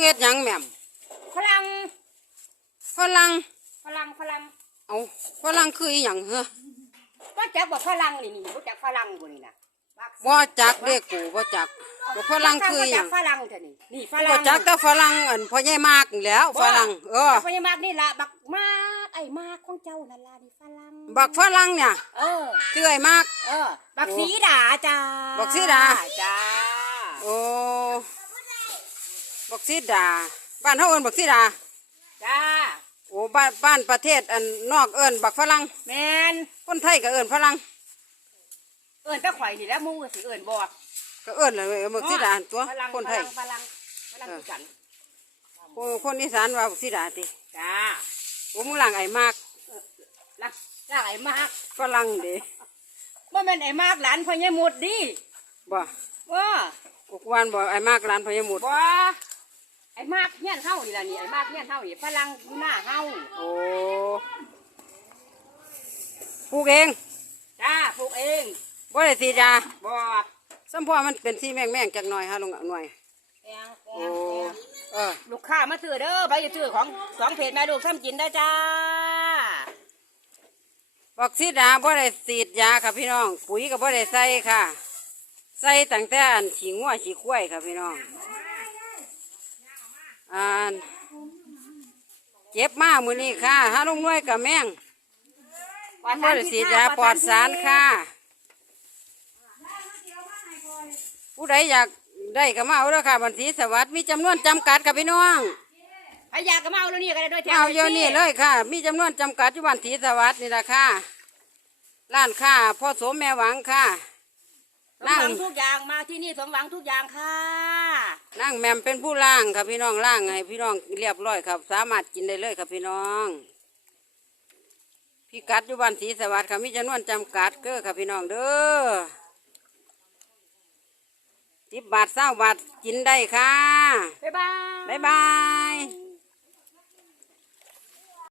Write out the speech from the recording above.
เฮ็ดหยังแหม่มฝรั่งฝรั่งฝรั่งฝรั่งเอาฝรั่งคืออีหยังเหรอว่าจักบอกฝรั่งนี่นี่บ่จักฝรั่งบ่นี่นะว่าบ่จักเด้กูบ่จักบ่ฝรั่งคืออีหจัยักงฝรั่งเถอะนี่นี่ฝบ่รั่งจักแต่ฝรั่งอันพ่อใหญ่มากนี่แหล้วฝรั่งเออ พญามากนี่ล่ะบักมากไอ้มากของเจ้านั่นล่ะนี่ฝรั่งบักฝรั่งเนี่ยเออชื่อไอ้มาก เออ บักสีดาจ้าบักสีดา จ้า โอ้ บักซีดา บ้านเฮาเอิ้นบักซีดา จ้า โอ้บ้านบ้านประเทศอันนอกเอิ้นบักฝรั่งแมนคนไทยก็เอิ้นฝรั่งเอิ้นแตะข่อยนี่แหล้วมูก็สิเอิ้นบ่ก็เอิ้นเลยบักซีดาตัวฝรั่งคนไทย ฝรั่งฝรั่งฝรั่งคือกันคนคนอีสานว่าบักซีดาติจ้าโอ้มึงหลังไอ้มากลักลักไอ้มากฝรั่งเด้บ่แม่นไอ้มากหลานพ่อใหญ่หมดดิบ่ว่ากูกวนบ่ไอ้มากร้านพญามุด บ่ ไอ้มากเฮียนเฮานี่ล่ะนี่ไอ้มากเฮียนเฮานี่ฝรั่งอยู่หน้าเฮาโอ้ปลูกเองจ้าปลูกเองบ่ได้สีดาบ่สัมพอมันเป็นสีแม่งแม่งๆจักหน่อยฮะลุงหน่อยแพงแพโอ้งแพงเออลูกค้ามาซื้อเด้อไปจะซื้อของสองเพจแม่ลูกซ้ำกินได้อจ้า บอกสีดาบ่ได้สีดยาค่ะพี่น้อง ปุ๋ยก็บ่ได้ใส่ค่ะ ใส่ตั้งแต่อันขี้งัวขี้ควายค่ะพี่น้องอ่านเจ็บมากมื้อนี้ค่ะฮะลุงน้อยกับแม่งบ่ได้สีดยาปลอดสารค่ะ ผู้ใดอยากได้ก็มาเอาเด้อค่ะบันทีสวัสดิ์มีจำนวนจำกัดค่ะพี่น้องพยากก็มาเอาแล้วนี่ก็ได้ด้วยแถวเอาเยอะนี่เลยค่ะ มีจำนวนจำกัดอยู่บันทีสวัสดิ์นี่แหละค่ะร้านค้าพ่อโสมแม่หวังค่ะ สมหวังทุกอย่างมาที่นี่สมหวังทุกอย่างค่ะนั่งแมมเป็นผู้ล่างค่ะพี่น้องล่างให้พี่น้องเรียบร้อยครับ สามารถกินได้เลยค่ะพี่น้องพี่กัดอยู่บ้านศรีสวัสดิ์ค่ะมีจำนวนจำกัดเก้อค่ะพี่น้องเด้อสิบบาทเศร้าบาทกินได้ค่ะ บ๊ายบาย บ๊ายบาย